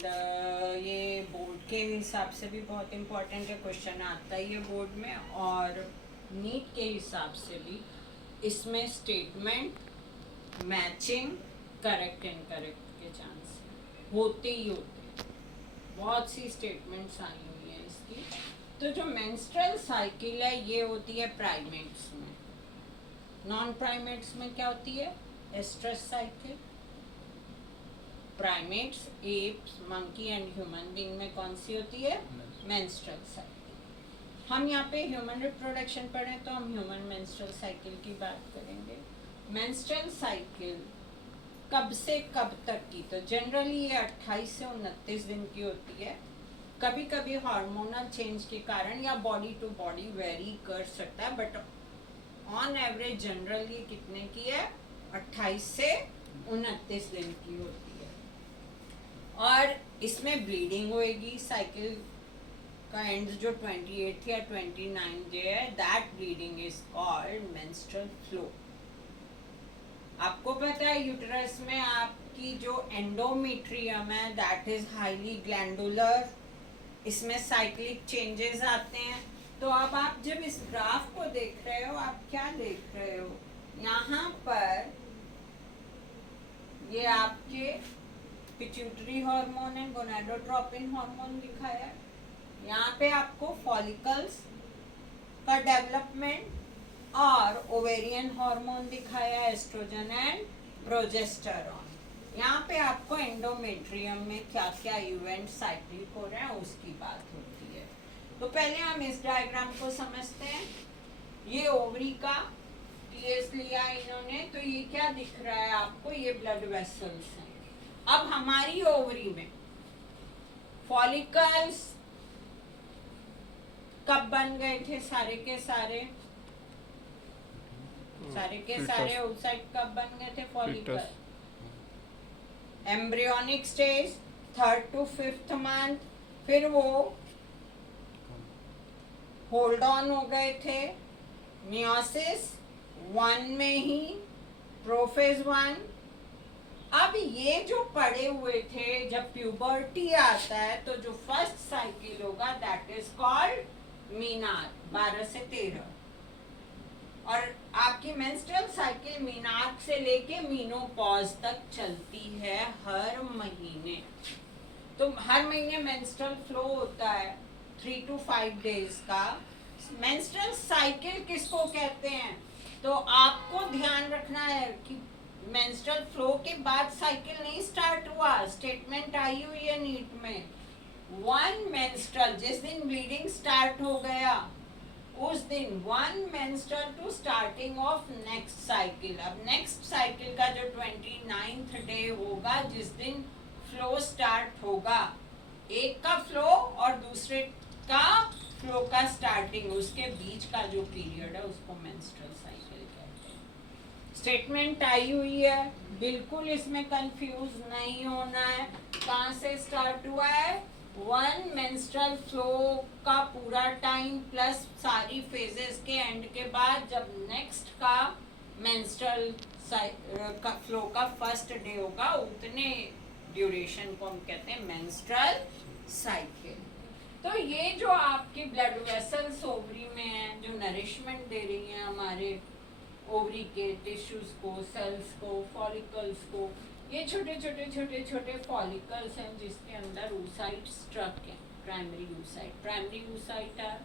And ये board के हिसाब से भी बहुत इम्पोर्टेंट है, क्वेश्चन आता ही है बोर्ड में, और नीट के हिसाब से भी इसमें स्टेटमेंट मैचिंग करेक्ट इनकरेक्ट के चांस होते ही होते हैं। बहुत सी स्टेटमेंट्स आई हुई हैं इसकी। तो जो मेंस्ट्रुअल साइकिल है ये होती है प्राइमेट्स में। नॉन प्राइमेट्स में क्या होती है? Oestrus cycle. Primates, apes, monkey and human being में कौन सी होती है? Menstrual cycle. हम यहाँ पे ह्यूमन रिप्रोडक्शन पढ़ें तो हम ह्यूमन मेंस्ट्रुअल साइकिल की बात करेंगे। मेंस्ट्रुअल साइकिल कब से कब तक की? तो जनरली ये 28 से 29 दिन की होती है। कभी कभी हार्मोनल चेंज के कारण या बॉडी टू बॉडी वेरी कर सकता है, बट ऑन एवरेज जनरली कितने की है? 28 से 29 दिन की होती है। और इसमें ब्लीडिंग होएगी। साइकिल का एंड जो 28 या 29 डे है, that bleeding is called menstrual flow. आपको पता है यूट्रस में आपकी जो एंडोमेट्रियम है दैट इज हाईली ग्लैंडुलर, इसमें साइक्लिक चेंजेस आते हैं। तो अब आप जब इस ग्राफ को देख रहे हो, आप क्या देख रहे हो? यहाँ पर ये आपके पिट्यूटरी हार्मोन है, गोनाडोट्रोपिन हार्मोन दिखाया है। यहाँ पे आपको फॉलिकल्स का डेवलपमेंट और ओवेरियन हार्मोन दिखाया, एस्ट्रोजन एंड प्रोजेस्टेरॉन। यहाँ पे आपको एंडोमेट्रियम में क्या क्या इवेंट साइक्लिक हो रहे हैं उसकी बात होती है। तो पहले हम इस डायग्राम को समझते हैं। ये ओवरी का पीएस लिया इन्होंने, तो ये क्या दिख रहा है आपको? ये ब्लड वेसल्स हैं। अब हमारी ओवरी में फॉलिकल्स कब बन गए थे? सारे के सारे ओसाइट कब बन गए थे? Follicle embryonic stage 3rd to 5th month, फिर वो होल्ड ऑन हो गए थे मियोसिस 1 में ही, प्रोफेज 1। अब ये जो पड़े हुए थे, जब प्यूबर्टी आता है तो जो फर्स्ट साइकिल होगा दैट इज कॉल्ड मीनार, 12 से 13। और आपकी मेंस्ट्रुअल साइकिल मीनार्क से लेके मीनोपॉज तक चलती है हर महीने। तो हर महीने मेंस्ट्रुअल फ्लो होता है 3 to 5 डेज का। मेंस्ट्रुअल साइकिल किसको कहते हैं? तो आपको ध्यान रखना है कि मेंस्ट्रुअल फ्लो के बाद साइकिल नहीं स्टार्ट हुआ। स्टेटमेंट आई हुई है नीट में, 1 मेंस्ट्रुअल, जिस दिन ब्लीडिंग स्टार्ट हो गया उस दिन 1 menstrual to starting of next cycle. अब नेक्स्ट साइकिल का जो 29th डे होगा, जिस दिन फ्लो स्टार्ट होगा, एक का फ्लो और दूसरे का फ्लो का स्टार्टिंग, उसके बीच का जो पीरियड है उसको मेंस्ट्रुअल साइकिल कहते हैं। स्टेटमेंट आई हुई है, बिल्कुल इसमें कंफ्यूज नहीं होना है। कहाँ से स्टार्ट हुआ है? 1 मेंस्ट्रुअल फ्लो का पूरा टाइम प्लस सारी फेजेस के एंड के बाद जब नेक्स्ट का मेंस्ट्रुअल का फ्लो का फर्स्ट डे होगा, उतने ड्यूरेशन को हम कहते हैं मेंस्ट्रुअल साइकिल। तो ये जो आपके ब्लड वेसल्स ओवरी में हैं, जो नरिशमेंट दे रही हैं हमारे ओवरी के टिश्यूज को, सेल्स को, फॉलिकल्स को, ये छोटे छोटे छोटे छोटे फॉलिकल्स हैं जिसके अंदर oocyte स्ट्रक है, प्राइमरी oocyte। प्राइमरी oocyte है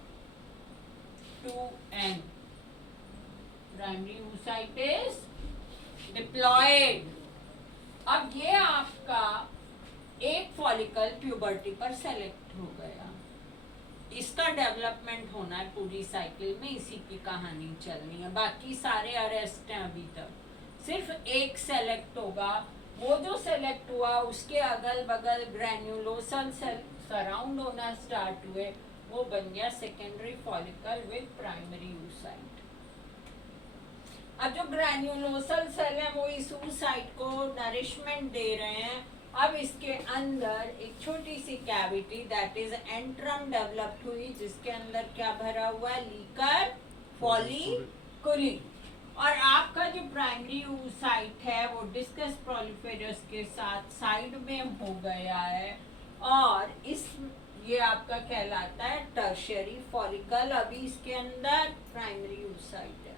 2N, primary oocyte is diploid. अब ये आपका एक फॉलिकल प्यूबर्टी पर सेलेक्ट हो गया, इसका डेवलपमेंट होना है पूरी साइकिल में, इसी की कहानी चलनी है। बाकी सारे अरेस्ट हैं अभी तक, सिर्फ एक सेलेक्ट होगा। वो जो सेलेक्ट हुआ उसके अगल बगल ग्रैन्युलोसल सेल सराउंड होना स्टार्ट हुए, वो बन गया secondary follicle with primary oocyte। अब जो ग्रैन्युलोसल सेल है वो इस oocyte को नरिशमेंट दे रहे हैं। अब इसके अंदर एक छोटी सी cavity that is antrum developed हुई, जिसके अंदर क्या भरा हुआ है? Liquor folliculi. और आपका जो प्राइमरी oocyte है वो डिस्कस प्रोलिफेरस के साथ साइड में हो गया है, और इस ये आपका कहलाता है टर्शियरी फॉलिकल। अभी इसके अंदर प्राइमरी oocyte है।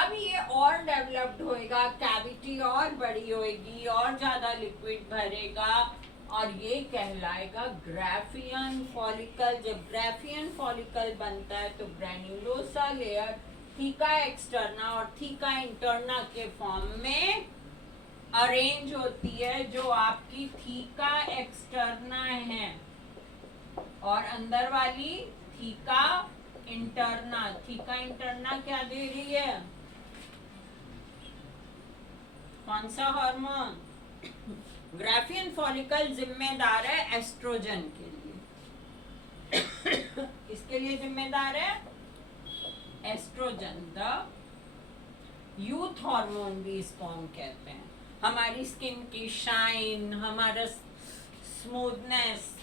अब ये और डेवलप्ड होएगा, कैविटी और बड़ी होएगी और ज्यादा लिक्विड भरेगा और ये कहलाएगा ग्राफियन फॉलिकल। जब ग्राफियन फॉलिकल बनता है तो ग्रैन्युलोसा लेयर थीका एक्सटर्ना और थीका इंटरना के फॉर्म में अरेंज होती है, जो आपकी थीका एक्सटर्ना है और अंदर वाली थीका इंटरना। थीका इंटरना क्या दे रही है? कौन सा हार्मोन? ग्राफियन फॉलिकल जिम्मेदार है एस्ट्रोजन के लिए। किसके लिए जिम्मेदार है? एस्ट्रोजन। द यूथ हार्मोन भी इसको हम कहते हैं। हमारी स्किन की शाइन, हमारा स्मूथनेस,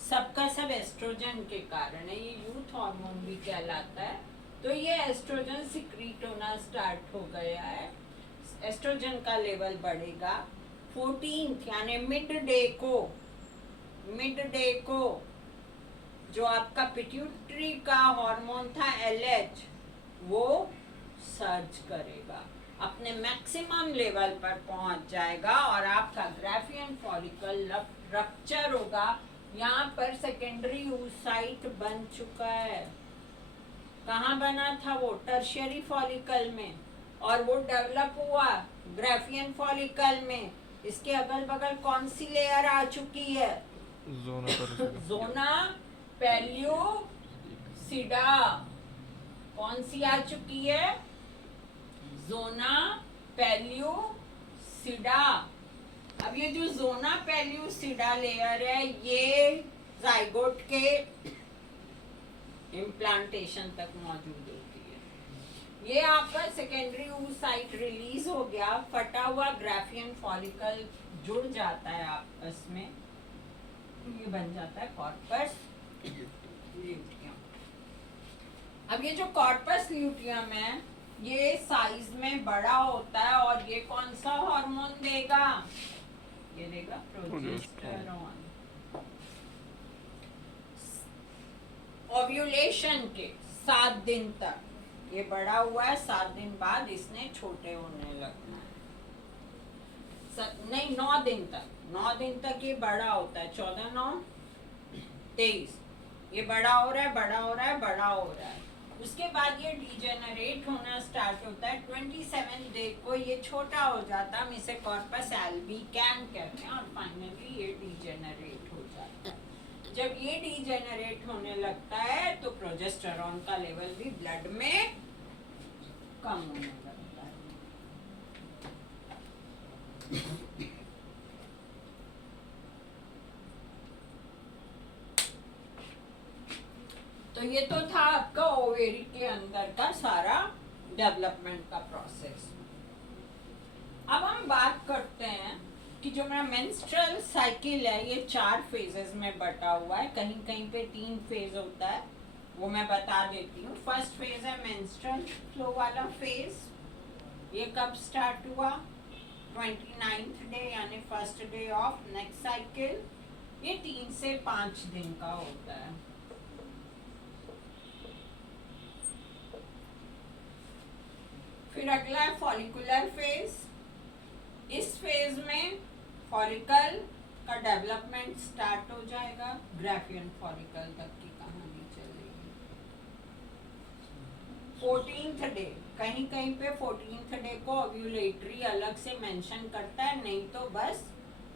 सबका सब एस्ट्रोजन के कारण है। ये यूथ हार्मोन भी कहलाता है। तो ये एस्ट्रोजन सिक्रीट होना स्टार्ट हो गया है। एस्ट्रोजन का लेवल बढ़ेगा 14th यानी मिड डे को जो आपका पिट्यूटरी का हार्मोन था LH, वो सर्ज करेगा, अपने मैक्सिमम लेवल पर पहुंच जाएगा और आपका ग्राफियन फॉलिकल रप्चर होगा। यहाँ पर सेकेंडरी oocyte बन चुका है। कहाँ बना था वो? टर्शियरी फॉलिकल में, और वो डेवलप हुआ ग्राफियन फॉलिकल में। इसके अगल बगल कौन सी लेयर आ चुकी है? जोना पेल्यूसिडा। कौन सी आ चुकी है? जोना पेल्यूसिडा। अब ये जो जोना पेल्यूसिडा लेयर है, ये जाइगोट के इम्प्लांटेशन तक मौजूद होती है। ये आपका सेकेंडरी oocyte रिलीज हो गया, फटा हुआ ग्राफियन फॉलिकल जुड़ जाता है आपस में, ये बन जाता है कॉर्पस ल्यूटियम। अब ये जो कॉर्पस ल्यूटियम है, ये साइज में बड़ा होता है और ये कौन सा हार्मोन देगा? ये देगा प्रोजेस्टेरोन। ओव्यूलेशन के 7 दिन तक ये बड़ा हुआ है, 7 दिन बाद इसने छोटे होने लगना है। नहीं, 9 दिन तक, 9 दिन तक ये बड़ा होता है। 14, 9, 23 ये बड़ा हो रहा है, बड़ा हो रहा है, बड़ा हो रहा है। उसके बाद ये डिजेनरेट होना स्टार्ट होता है। 27 डे को ये छोटा हो जाता है, हम इसे कॉर्पस एल्बिकैन कहते हैं, और फाइनली ये डिजेनरेट हो जाता है। जब ये डिजेनरेट होने लगता है तो प्रोजेस्टेरॉन का लेवल भी ब्लड में कम होने लगता है। तो ये तो था आपका ओवेरी के अंदर का सारा डेवलपमेंट का प्रोसेस। अब हम बात करते हैं कि जो मेरा मेंस्ट्रुअल साइकिल है, ये 4 फेजेस में बटा हुआ है। कहीं कहीं पे 3 फेज होता है, वो मैं बता देती हूँ। फर्स्ट फेज है मेंस्ट्रुअल फ्लो वाला फेज। ये कब स्टार्ट हुआ? 29th डे यानी first day of next cycle. ये 3 से 5 दिन का होता है। फिर अगला है फॉलिकुलर फेज। इस फेज में फॉलिकल का डेवलपमेंट स्टार्ट हो जाएगा, ग्राफियन फॉलिकल तक की कहानी चलेगी। 14th डे, कहीं कहीं पे 14th डे को ओव्यूलेटरी अलग से मेंशन करता है, नहीं तो बस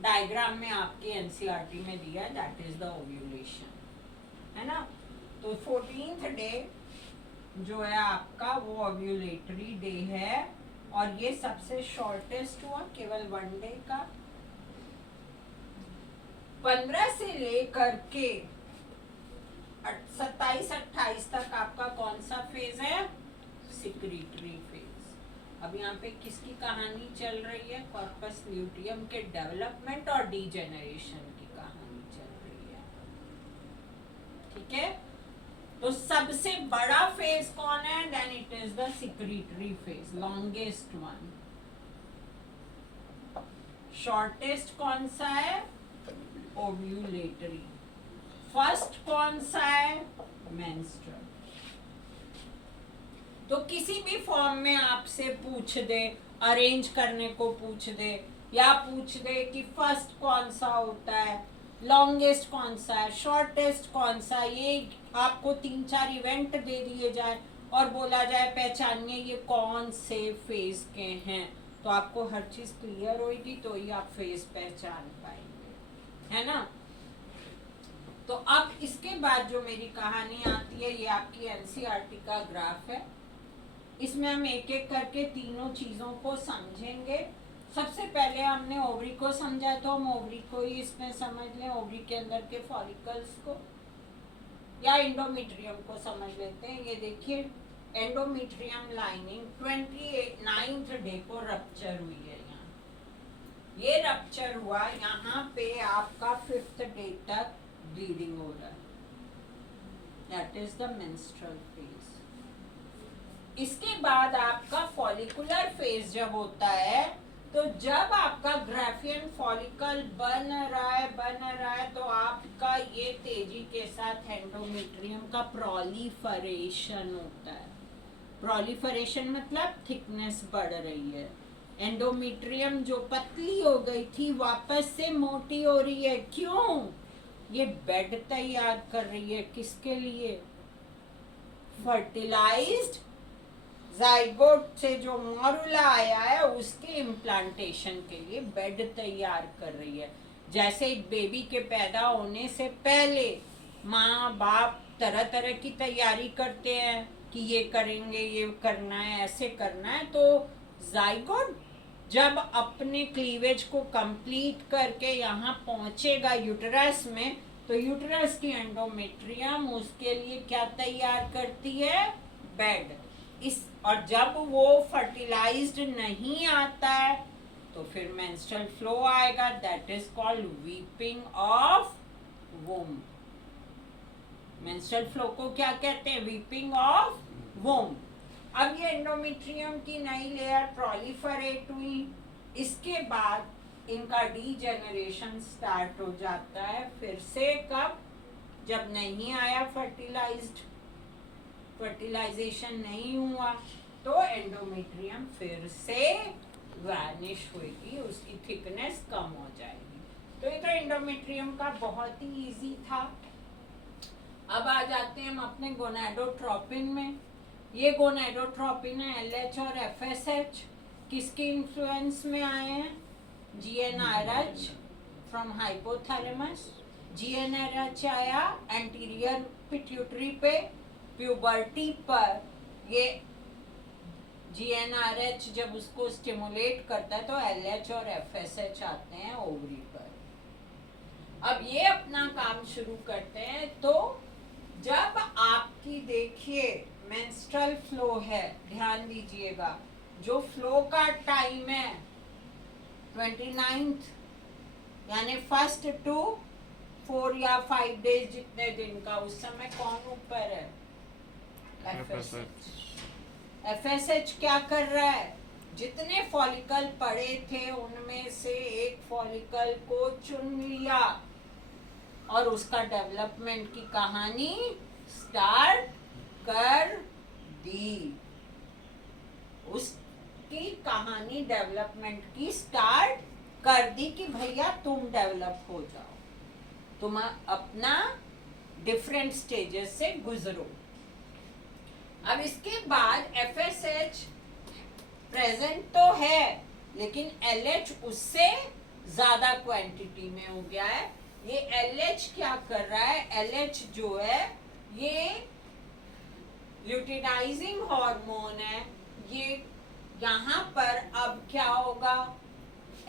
डायग्राम में आपके एनसीईआरटी में दिया है, दैट इज द ओव्यूलेशन, है ना। तो 14th डे जो है आपका वो ओव्यूलेटरी डे है, और ये सबसे शॉर्टेस्ट हुआ, केवल 1 डे का। 15 से लेकर के 27-28 तक आपका कौन सा फेज है? Secretory phase. अब यहाँ पे किसकी कहानी चल रही है? कॉर्पस ल्यूटियम के डेवलपमेंट और डिजेनरेशन की कहानी चल रही है, ठीक है। तो सबसे बड़ा फेज कौन है? Then it is the secretory phase, longest one. Shortest कौन सा है? ओव्यूलेटरी। फर्स्ट कौन सा है? मेंस्ट्रुअल। तो किसी भी फॉर्म में आपसे पूछ दे, अरेंज करने को पूछ दे, या पूछ दे कि फर्स्ट कौन सा होता है, लॉन्गेस्ट कौन सा है, शॉर्टेस्ट कौन सा, ये आपको 3-4 इवेंट दे दिए जाए और बोला जाए पहचानिए ये कौन से फेज के हैं, तो आपको हर चीज क्लियर होगी, तो ही आप फेज पहचान पाएंगे, है ना। तो अब इसके बाद जो मेरी कहानी आती है, ये आपकी एनसीईआरटी का ग्राफ है। इसमें हम एक एक करके तीनों चीजों को समझेंगे। सबसे पहले हमने ओवरी को समझा, तो हम ओवरी को ही इसमें समझ लें, ओवरी के अंदर के फॉलिकल्स को या एंडोमेट्रियम को समझ लेते हैं। ये देखिए, एंडोमेट्रियम लाइनिंग 29th डे को रप्चर हुई है। यहाँ ये रप्चर हुआ, यहाँ पे आपका 5th डे तक ब्लीडिंग हो रहा है, that is the menstrual phase. इसके बाद आपका फॉलिकुलर फेज जब होता है, तो जब आपका ग्राफियन फॉलिकल बन रहा है तो आपका ये तेजी के साथ एंडोमेट्रियम का प्रोलिफरेशन होता है। प्रोलिफरेशन मतलब थिकनेस बढ़ रही है। एंडोमेट्रियम जो पतली हो गई थी वापस से मोटी हो रही है। क्यों? ये बेड तैयार कर रही है। किसके लिए? फर्टिलाइज्ड जाइगोट से जो मॉरुला आया है उसके इम्प्लांटेशन के लिए बेड तैयार कर रही है। जैसे एक बेबी के पैदा होने से पहले माँ बाप तरह तरह की तैयारी करते हैं कि ये करेंगे, ये करना है, ऐसे करना है, तो जाइगोट जब अपने क्लीवेज को कंप्लीट करके यहाँ पहुंचेगा यूटेरस में, तो यूटेरस की एंडोमेट्रियम उसके लिए क्या तैयार करती है? बेड। और जब वो फर्टिलाइज्ड नहीं आता है तो फिर मेंस्ट्रुअल फ्लो आएगा, that is called weeping of womb. Menstrual flow को क्या कहते हैं? Weeping of womb. अब ये एंडोमेट्रियम की नई लेयर प्रोलिफरेट हुई, इसके बाद इनका डीजेनरेशन स्टार्ट हो जाता है। फिर से कब? जब नहीं आया फर्टिलाइजेशन नहीं हुआ, तो एंडोमेट्रियम फिर से वैनिश होगी, उसकी थिकनेस कम हो जाएगी। तो ये तो एंडोमेट्रियम का बहुत ही इजी था। अब आ जाते हैं हम अपने गोनाडोट्रोपिन में। ये गोनाडोट्रोपिन है LH और FSH। किसके इन्फ्लुएंस में आए हैं? GnRH from hypothalamus. GnRH आया एंटीरियर पिट्यूटरी पे, प्यूबर्टी पर ये GnRH जब उसको स्टिमुलेट करता है तो LH और FSH आते हैं ओवरी पर। अब ये अपना काम शुरू करते हैं। तो जब आपकी देखिए मेंस्ट्रुअल फ्लो है, ध्यान दीजिएगा, जो फ्लो का टाइम है 29th यानी 1st to 4 या 5 डेज जितने दिन का, उस समय कौन ऊपर है? FSH क्या कर रहा है? जितने फॉलिकल पड़े थे उनमें से एक फॉलिकल को चुन लिया और उसका डेवलपमेंट की कहानी स्टार्ट कर दी। उसकी कहानी डेवलपमेंट की स्टार्ट कर दी कि भैया तुम डेवलप हो जाओ, तुम अपना डिफरेंट स्टेजेस से गुजरो। अब इसके बाद FSH प्रेजेंट तो है, लेकिन LH उससे ज्यादा क्वांटिटी में हो गया है। ये LH क्या कर रहा है? LH जो है ये ल्यूटिनाइजिंग हार्मोन है। ये यहाँ पर अब क्या होगा?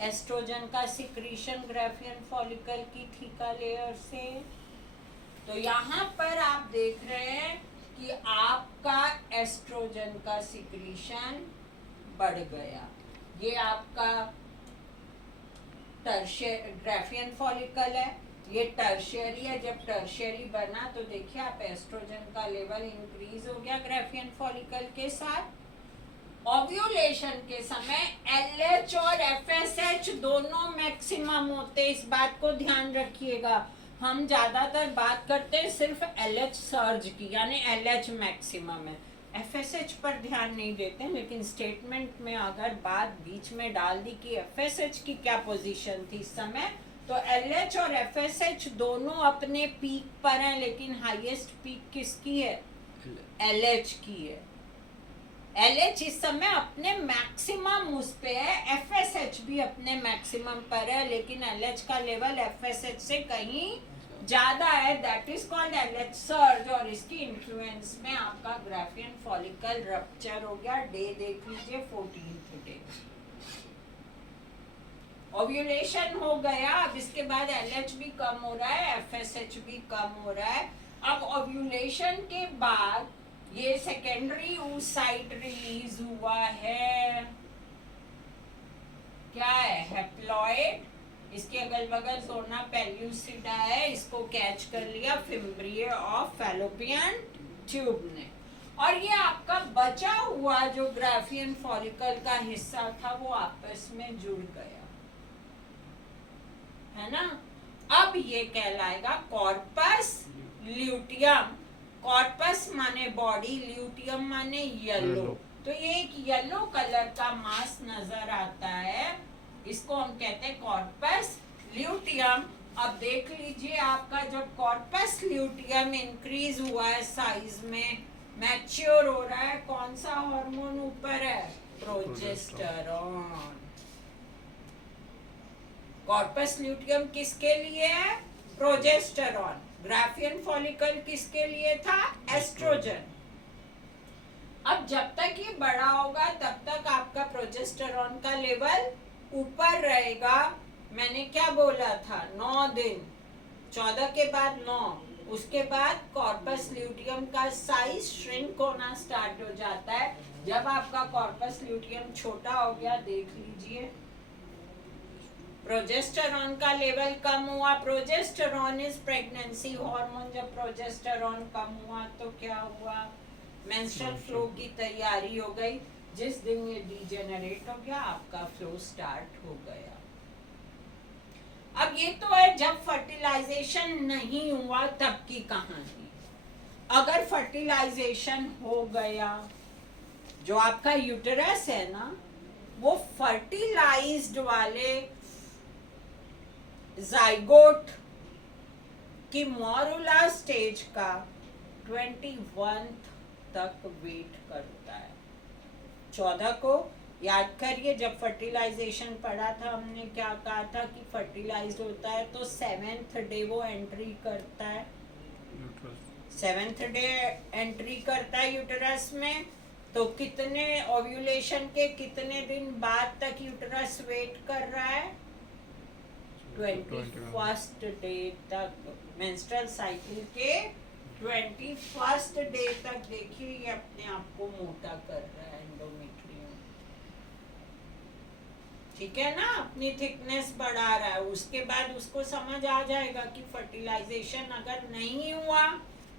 एस्ट्रोजन का सिक्रीशन ग्राफियन फॉलिकल की थीका लेयर से। तो यहाँ पर आप देख रहे हैं कि आपका एस्ट्रोजन का सिक्रीशन बढ़ गया। ये आपका ग्राफियन फॉलिकल है, ये टर्शियरी है। जब टर्शियरी बना तो देखिए आप एस्ट्रोजन का लेवल इंक्रीज हो गया ग्राफियन फॉलिकल के साथ, ओव्यूलेशन के समय LH और FSH दोनों मैक्सिमम होते हैं, इस बात को ध्यान रखिएगा। हम ज्यादातर बात करते हैं सिर्फ LH सर्ज की, यानी LH मैक्सिमम है, FSH पर ध्यान नहीं देते। लेकिन स्टेटमेंट में अगर बात बीच में डाल दी कि FSH की क्या पोजीशन थी इस समय, तो LH और FSH दोनों अपने पीक पर हैं, लेकिन हाईएस्ट पीक किसकी है? LH की है। LH इस समय अपने मैक्सिमम उस पे है, FSH भी अपने मैक्सिमम पर है, लेकिन LH का लेवल FSH से कहीं ज्यादा है, that is called LH surge. और इसकी इन्फ्लुएंस में आपका ग्राफियन फॉलिकल रप्चर हो गया। डे देख लीजिए 14th डे। ओव्यूलेशन हो गया, अब इसके बाद LH भी कम हो रहा है, FSH भी कम हो रहा है। अब ओव्यूलेशन के बाद ये सेकेंडरी oocyte रिलीज हुआ है, क्या है? हैप्लॉइड। इसके अगल बगल जोना पेल्यूसिडा है, इसको कैच कर लिया फिम्ब्रिया ऑफ फैलोपियन ट्यूब ने। और ये आपका बचा हुआ जो ग्राफियन फॉलिकल का हिस्सा था वो आपस में जुड़ गया, है ना। अब ये कहलाएगा कॉर्पस ल्यूटियम। कॉर्पस माने बॉडी, ल्यूटियम माने येलो। तो ये एक येलो कलर का मास नजर आता है, इसको हम कहते हैं कॉर्पस ल्यूटियम। अब देख लीजिए, आपका जब कॉर्पस ल्यूटियम इंक्रीज हुआ है साइज में, मैच्योर हो रहा है, कौन सा हार्मोन ऊपर है? प्रोजेस्टेरॉन। कॉर्पस ल्यूटियम किसके लिए है? प्रोजेस्टेरॉन। ग्राफियन फॉलिकल किसके लिए था? एस्ट्रोजन। अब जब तक ये बड़ा होगा तब तक आपका प्रोजेस्टेरॉन का लेवल ऊपर रहेगा। मैंने क्या बोला था? 9 दिन, 14 के बाद 9, उसके बाद कॉर्पस ल्यूटियम का साइज श्रिंक होना स्टार्ट हो जाता है। जब आपका कॉर्पस ल्यूटियम छोटा हो गया, देख लीजिए प्रोजेस्टेरॉन का लेवल कम हुआ। Progesterone is pregnancy hormone. जब प्रोजेस्टेरॉन कम हुआ तो क्या हुआ? मेंस्ट्रुअल फ्लो की तैयारी हो गई। जिस दिन ये डीजेनरेट हो गया, आपका फ्लो स्टार्ट हो गया। अब ये तो है जब फर्टिलाइजेशन नहीं हुआ तब की कहानी। अगर फर्टिलाइजेशन हो गया, जो आपका यूटेरस है ना, वो फर्टिलाइज्ड वाले जाइगोट की मॉरुला स्टेज का 21 तक वेट करता है। 14 को याद करिए, जब फर्टिलाइजेशन पढ़ा था हमने क्या कहा था कि फर्टिलाइज होता है तो 7th डे वो एंट्री करता है, 7th डे एंट्री करता है यूटेरस में। तो कितने ओव्यूलेशन के कितने दिन बाद तक यूटेरस वेट कर रहा है? 21st डे तक। मेंस्ट्रुअल साइकिल के 21st डे तक देखिए ये अपने आप को मोटा कर रहा है, एंडोमेट्रियम, ठीक है ना, अपनी थिकनेस बढ़ा रहा है। उसके बाद उसको समझ आ जाएगा कि फर्टिलाइजेशन अगर नहीं हुआ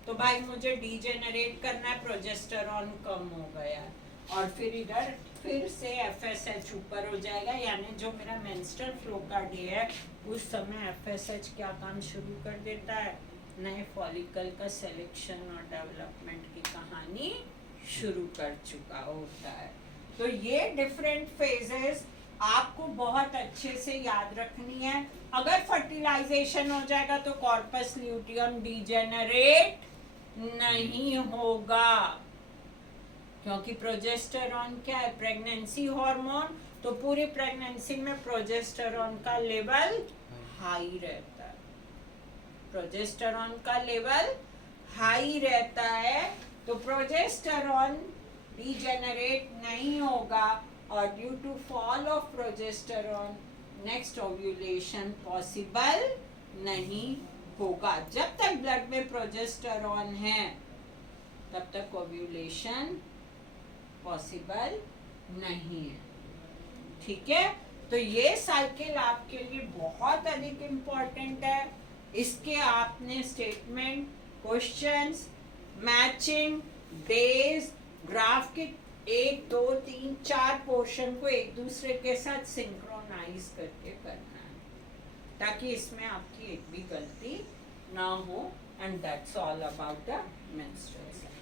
तो भाई मुझे डीजेनरेट करना है, प्रोजेस्टेरॉन कम हो गया, और फिर इधर फिर से FSH ऊपर हो जाएगा। यानी जो मेरा मेंस्ट्रुअल फ्लो का डे है उस समय FSH क्या काम शुरू कर देता है? नए फॉलिकल का सिलेक्शन और डेवलपमेंट की कहानी शुरू कर चुका होता है। तो ये डिफरेंट फेजेस आपको बहुत अच्छे से याद रखनी है। अगर फर्टिलाइजेशन हो जाएगा तो कॉर्पस ल्यूटियम डीजेनरेट नहीं होगा, क्योंकि प्रोजेस्टेरॉन क्या है? Pregnancy hormone. तो पूरी प्रेगनेंसी में प्रोजेस्टेरॉन का लेवल हाई रहता है, प्रोजेस्टेरॉन का लेवल हाई रहता है। तो प्रोजेस्टेरॉन डीजेनरेट नहीं होगा, और due to fall of progesterone next ovulation possible नहीं होगा। जब तक ब्लड में प्रोजेस्टेरॉन है तब तक ओव्यूलेशन पॉसिबल नहीं है, ठीक है। तो ये साइकिल आपके लिए बहुत अधिक इम्पोर्टेंट है। इसके आपने statement, questions, matching, days, graph के एक दो तीन चार पोर्शन को एक दूसरे के साथ सिंक्रोनाइज करके करना है, ताकि इसमें आपकी एक भी गलती ना हो. And that's all about the menstrual cycle.